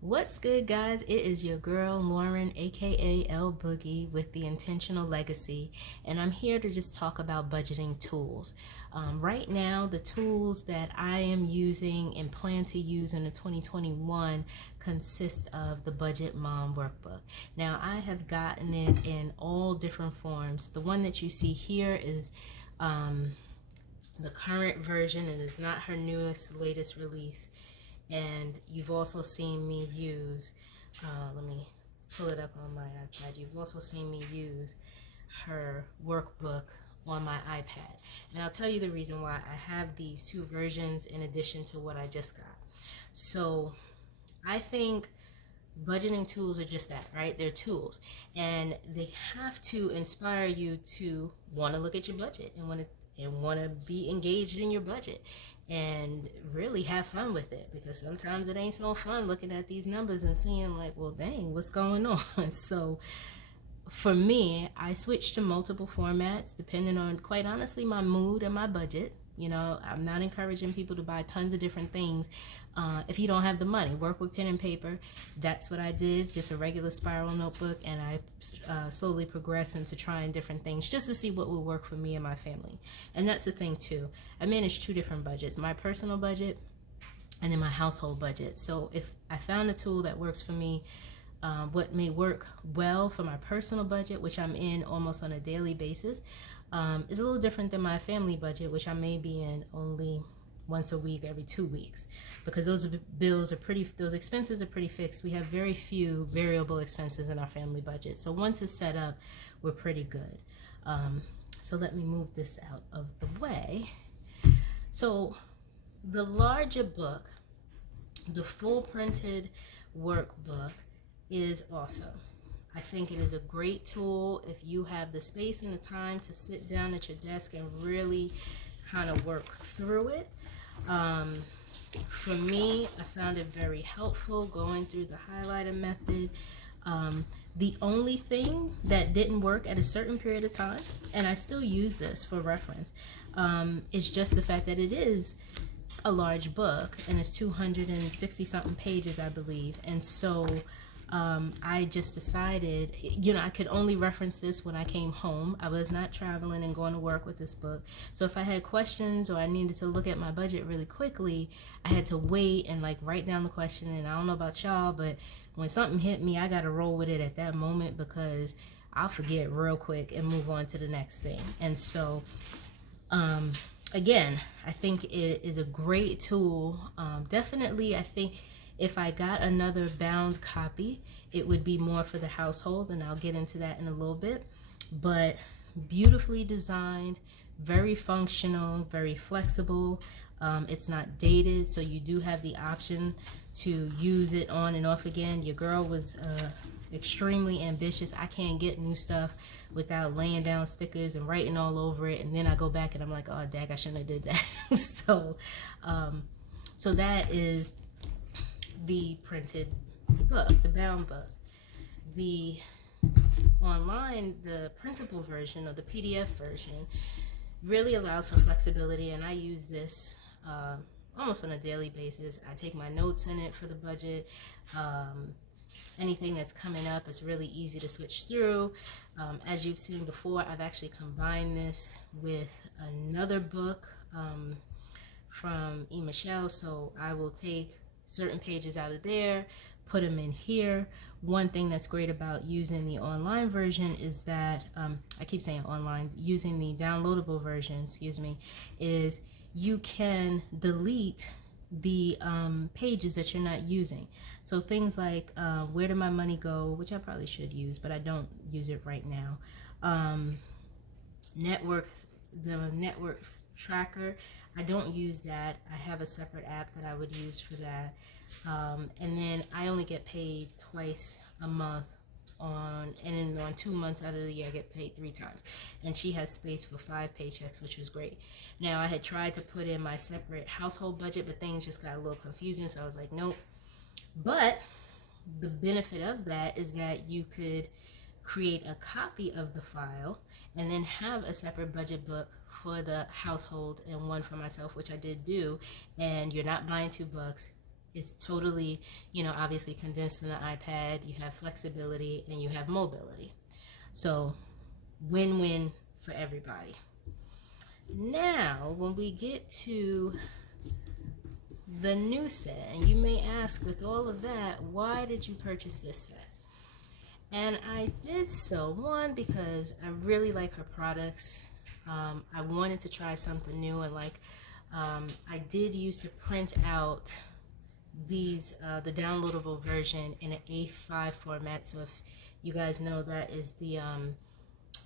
What's good, guys? It is your girl Lauren, aka L Boogie, with the Intentional Legacy, and I'm here to just talk about budgeting tools. Right now, the tools that I am using and plan to use in the 2021 consist of the Budget Mom Workbook. Now, I have gotten it in all different forms. The one that you see here is the current version. It is not her latest release. And you've also seen me use, let me pull it up on my iPad. You've also seen me use her workbook on my iPad. And I'll tell you the reason why I have these two versions in addition to what I just got. So I think budgeting tools are just that, right? They're tools. And they have to inspire you to want to look at your budget and want to be engaged in your budget and really have fun with it, because sometimes it ain't so fun looking at these numbers and seeing like, well, dang, what's going on? So for me, I switched to multiple formats depending on, quite honestly, my mood and my budget. You know, I'm not encouraging people to buy tons of different things if you don't have the money. Work with pen and paper. That's what I did, just a regular spiral notebook, and I slowly progressed into trying different things just to see what would work for me and my family. And that's the thing too. I manage two different budgets, my personal budget and then my household budget. So if I found a tool that works for me, what may work well for my personal budget, which I'm in almost on a daily basis, is a little different than my family budget, which I may be in only once a week, every 2 weeks, because those expenses are pretty fixed. We have very few variable expenses in our family budget. So once it's set up, we're pretty good. So let me move this out of the way. So the larger book, the full printed workbook, is awesome. I think it is a great tool if you have the space and the time to sit down at your desk and really kind of work through it. For me, I found it very helpful going through the highlighter method. The only thing that didn't work at a certain period of time, and I still use this for reference, is just the fact that it is a large book and it's 260 something pages, I believe. And so I just decided, I could only reference this when I came home. I was not traveling and going to work with this book. So if I had questions or I needed to look at my budget really quickly, I had to wait and write down the question. And I don't know about y'all, but when something hit me, I got to roll with it at that moment, because I'll forget real quick and move on to the next thing. And so, again, I think it is a great tool. Definitely, I think if I got another bound copy, it would be more for the household, and I'll get into that in a little bit. But beautifully designed, very functional, very flexible. It's not dated, so you do have the option to use it on and off again. Your girl was extremely ambitious. I can't get new stuff without laying down stickers and writing all over it, and then I go back and I'm like, oh dag, I shouldn't have did that. So that is the printed book, the bound book. The online, the printable version or the PDF version really allows for flexibility, and I use this almost on a daily basis. I take my notes in it for the budget. Anything that's coming up is really easy to switch through. As you've seen before, I've actually combined this with another book from E. Michelle, so I will take certain pages out of there, put them in here. One thing that's great about using the online version is that, I keep saying online, using the downloadable version, is you can delete the pages that you're not using. So things like where did my money go, which I probably should use, but I don't use it right now. The networks tracker, I don't use that. I have a separate app that I would use for that. And then I only get paid twice a month on 2 months out of the year I get paid 3 times. And she has space for 5 paychecks, which was great. Now I had tried to put in my separate household budget, but things just got a little confusing, so I was like, nope. But the benefit of that is that you could create a copy of the file and then have a separate budget book for the household and one for myself, which I did do. And you're not buying $2. it's totally, obviously condensed in the iPad. You have flexibility and you have mobility. So win-win for everybody. Now, when we get to the new set, and you may ask, with all of that, why did you purchase this set? And I did so, one, because I really like her products. I wanted to try something new, and I did used to print out these, the downloadable version in an A5 format. So if you guys know, that is the,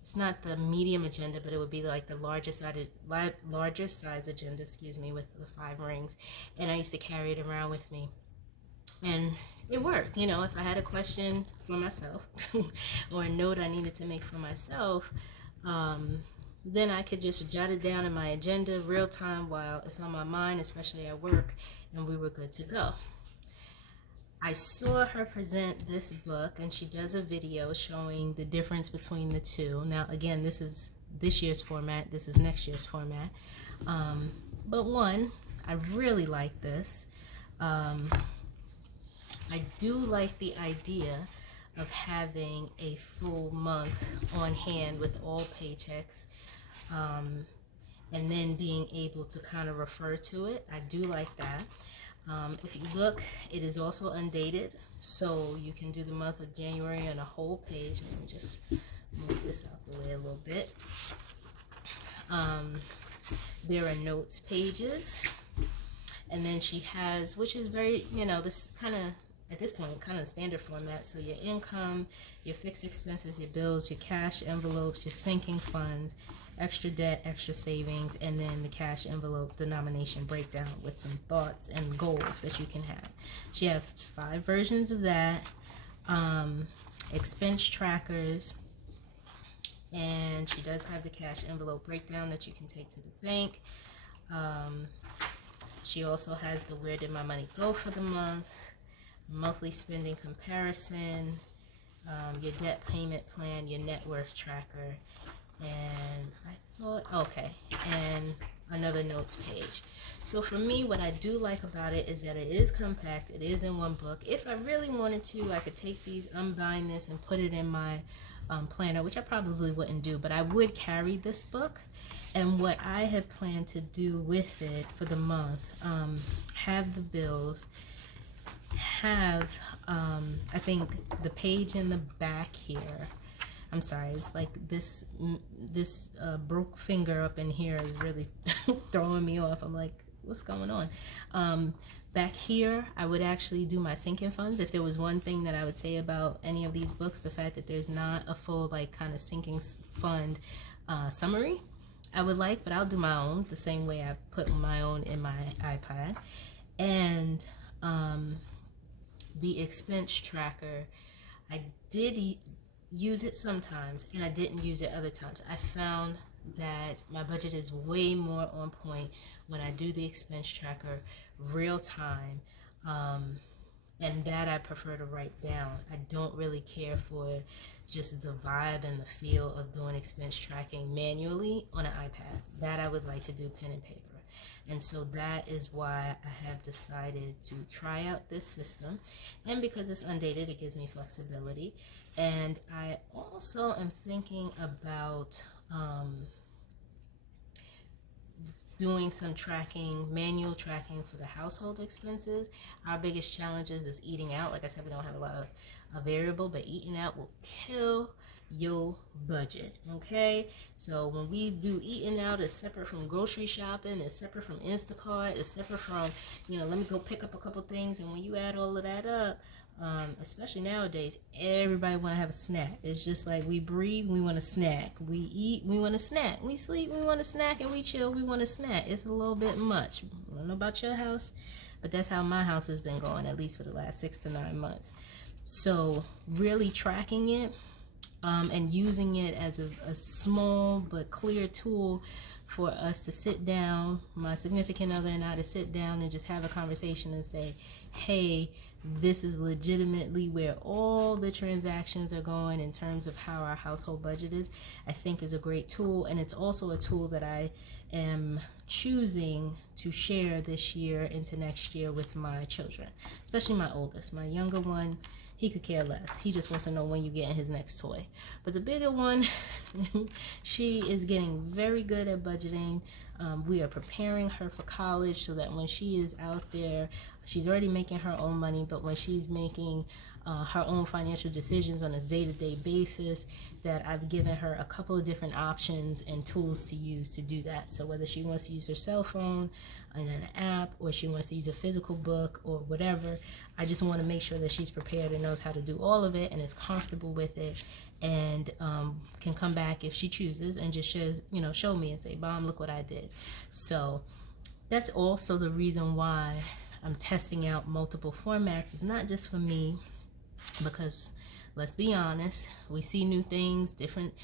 it's not the medium agenda, but it would be like the larger size agenda, with the 5 rings. And I used to carry it around with me. And it worked. If I had a question for myself or a note I needed to make for myself, then I could just jot it down in my agenda real time while it's on my mind, especially at work, and we were good to go. I saw her present this book, and she does a video showing the difference between the two. Now, again, this is this year's format. This is next year's format. But one, I really like this. I do like the idea of having a full month on hand with all paychecks, and then being able to kind of refer to it. I do like that. If you look, it is also undated, so you can do the month of January on a whole page. Let me just move this out the way a little bit. There are notes pages, and then she has, which is very, this kind of, at this point, kind of standard format. So your income, your fixed expenses, your bills, your cash envelopes, your sinking funds, extra debt, extra savings, and then the cash envelope denomination breakdown with some thoughts and goals that you can have. She has 5 versions of that, expense trackers, and she does have the cash envelope breakdown that you can take to the bank. She also has the where did my money go for the month, monthly spending comparison, your debt payment plan, your net worth tracker, and and another notes page. So for me, what I do like about it is that it is compact. It is in one book. If I really wanted to, I could take these, unbind this, and put it in my planner, which I probably wouldn't do, but I would carry this book. And what I have planned to do with it for the month, have the bills, have I think the page in the back here, I'm sorry, it's like this broke finger up in here is really throwing me off. I'm like, what's going on? Back here, I would actually do my sinking funds. If there was one thing that I would say about any of these books, the fact that there's not a full kind of sinking fund summary, I would like, but I'll do my own the same way I put my own in my iPad. And the expense tracker, I did use it sometimes and I didn't use it other times. I found that my budget is way more on point when I do the expense tracker real time, and that I prefer to write down. I don't really care for just the vibe and the feel of doing expense tracking manually on an iPad. That I would like to do pen and paper. And so that is why I have decided to try out this system. And because it's undated, it gives me flexibility. And I also am thinking about doing some tracking, manual tracking for the household expenses. Our biggest challenges is eating out. Like I said, we don't have a lot of a variable, but eating out will kill your budget, okay? So when we do eating out, it's separate from grocery shopping, it's separate from Instacart, it's separate from, let me go pick up a couple things. And when you add all of that up, especially nowadays, everybody want to have a snack. It's just like we breathe, we want to snack. We eat, we want to snack. We sleep, we want to snack. And we chill, we want to snack. It's a little bit much. I don't know about your house, but that's how my house has been going, at least for the last 6 to 9 months. So really tracking it, and using it as a small but clear tool for us to sit down, my significant other and I, to sit down and just have a conversation and say, hey, this is legitimately where all the transactions are going in terms of how our household budget is, I think is a great tool. And it's also a tool that I am choosing to share this year into next year with my children, especially my oldest. My younger one, he could care less. He just wants to know when you getting his next toy. But the bigger one, she is getting very good at budgeting. We are preparing her for college so that when she is out there, she's already making her own money, but when she's making her own financial decisions on a day-to-day basis, that I've given her a couple of different options and tools to use to do that. So whether she wants to use her cell phone and an app, or she wants to use a physical book or whatever, I just want to make sure that she's prepared and knows how to do all of it and is comfortable with it, and can come back if she chooses and just show me and say, Mom, look what I did. So that's also the reason why I'm testing out multiple formats. It's not just for me, because let's be honest, we see new things, different,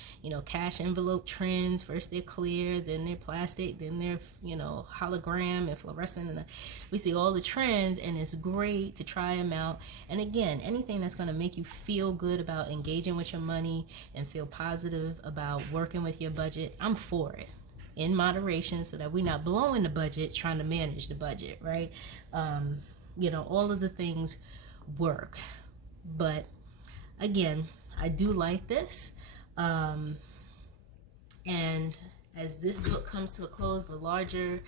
cash envelope trends. First they're clear, then they're plastic, then they're, hologram and fluorescent, and we see all the trends, and it's great to try them out. And again, anything that's going to make you feel good about engaging with your money and feel positive about working with your budget, I'm for it, in moderation, so that we're not blowing the budget trying to manage the budget, right? All of the things work. But again, I do like this. And as this book comes to a close, the larger,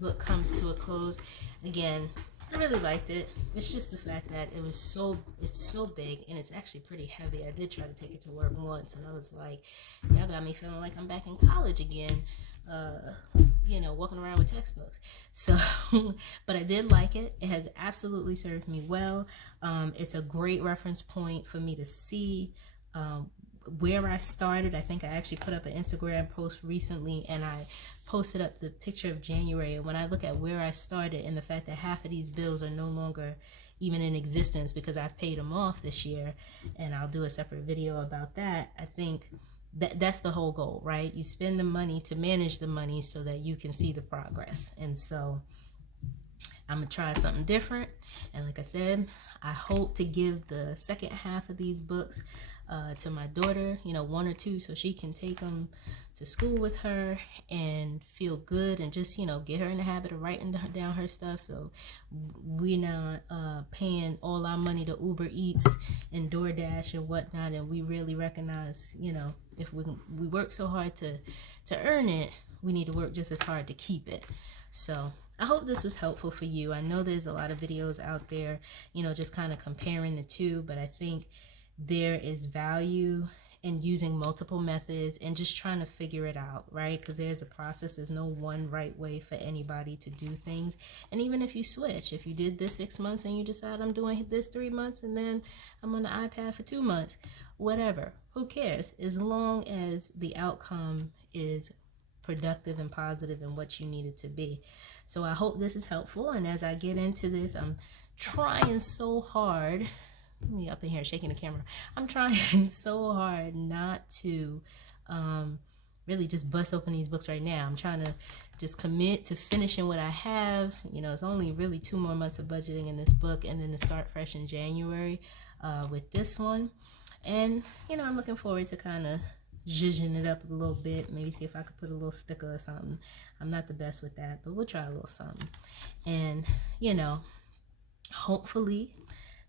book comes to a close, again, I really liked it. It's just the fact that it's so big, and it's actually pretty heavy. I did try to take it to work once, and I was like, y'all got me feeling like I'm back in college again, walking around with textbooks. So, but I did like it. It has absolutely served me well. It's a great reference point for me to see where I started. I think I actually put up an Instagram post recently, and I posted up the picture of January. And when I look at where I started, and the fact that half of these bills are no longer even in existence because I've paid them off this year, and I'll do a separate video about that, I think that's the whole goal, right? You spend the money to manage the money so that you can see the progress. And so I'm gonna try something different. And like I said, I hope to give the second half of these books to my daughter, one or two, so she can take them to school with her and feel good, and just get her in the habit of writing down her stuff, so we're not paying all our money to Uber Eats and DoorDash and whatnot, and we really recognize, if we work so hard to earn it, we need to work just as hard to keep it. So I hope this was helpful for you. I know there's a lot of videos out there, just kind of comparing the two, but I think there is value in using multiple methods and just trying to figure it out, right? Because there's a process. There's no one right way for anybody to do things. And even if you switch, if you did this 6 months and you decide I'm doing this 3 months and then I'm on the iPad for 2 months, whatever, who cares? As long as the outcome is productive and positive and what you need it to be. So I hope this is helpful. And as I get into this, I'm trying so hard, me up in here shaking the camera, I'm trying so hard not to really just bust open these books right now. I'm trying to just commit to finishing what I have. It's only really 2 more months of budgeting in this book, and then to start fresh in January with this one. And I'm looking forward to kind of zhuzhing it up a little bit, maybe see if I could put a little sticker or something. I'm not the best with that, but we'll try a little something. And hopefully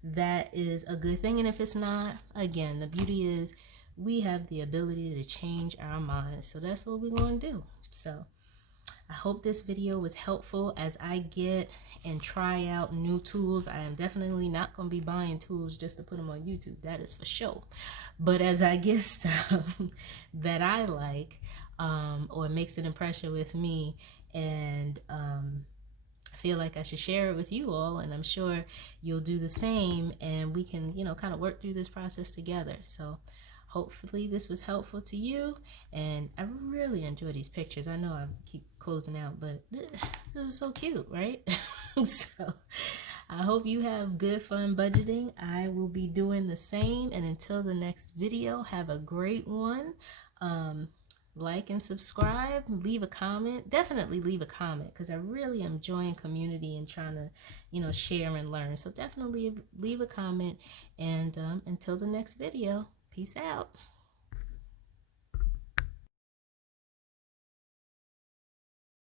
that is a good thing. And if it's not, again, the beauty is we have the ability to change our minds, so that's what we're going to do. So I hope this video was helpful. As I get and try out new tools, I am definitely not going to be buying tools just to put them on YouTube, that is for sure. But as I get stuff that I like, or makes an impression with me, and feel like I should share it with you all, and I'm sure you'll do the same, and we can kind of work through this process together. So hopefully this was helpful to you, and I really enjoy these pictures. I know I keep closing out, but this is so cute, right? So I hope you have good fun budgeting. I will be doing the same, and until the next video, have a great one. Like and subscribe, leave a comment. Definitely leave a comment, because I really am enjoying community and trying to share and learn. So definitely leave a comment, and until the next video, peace out.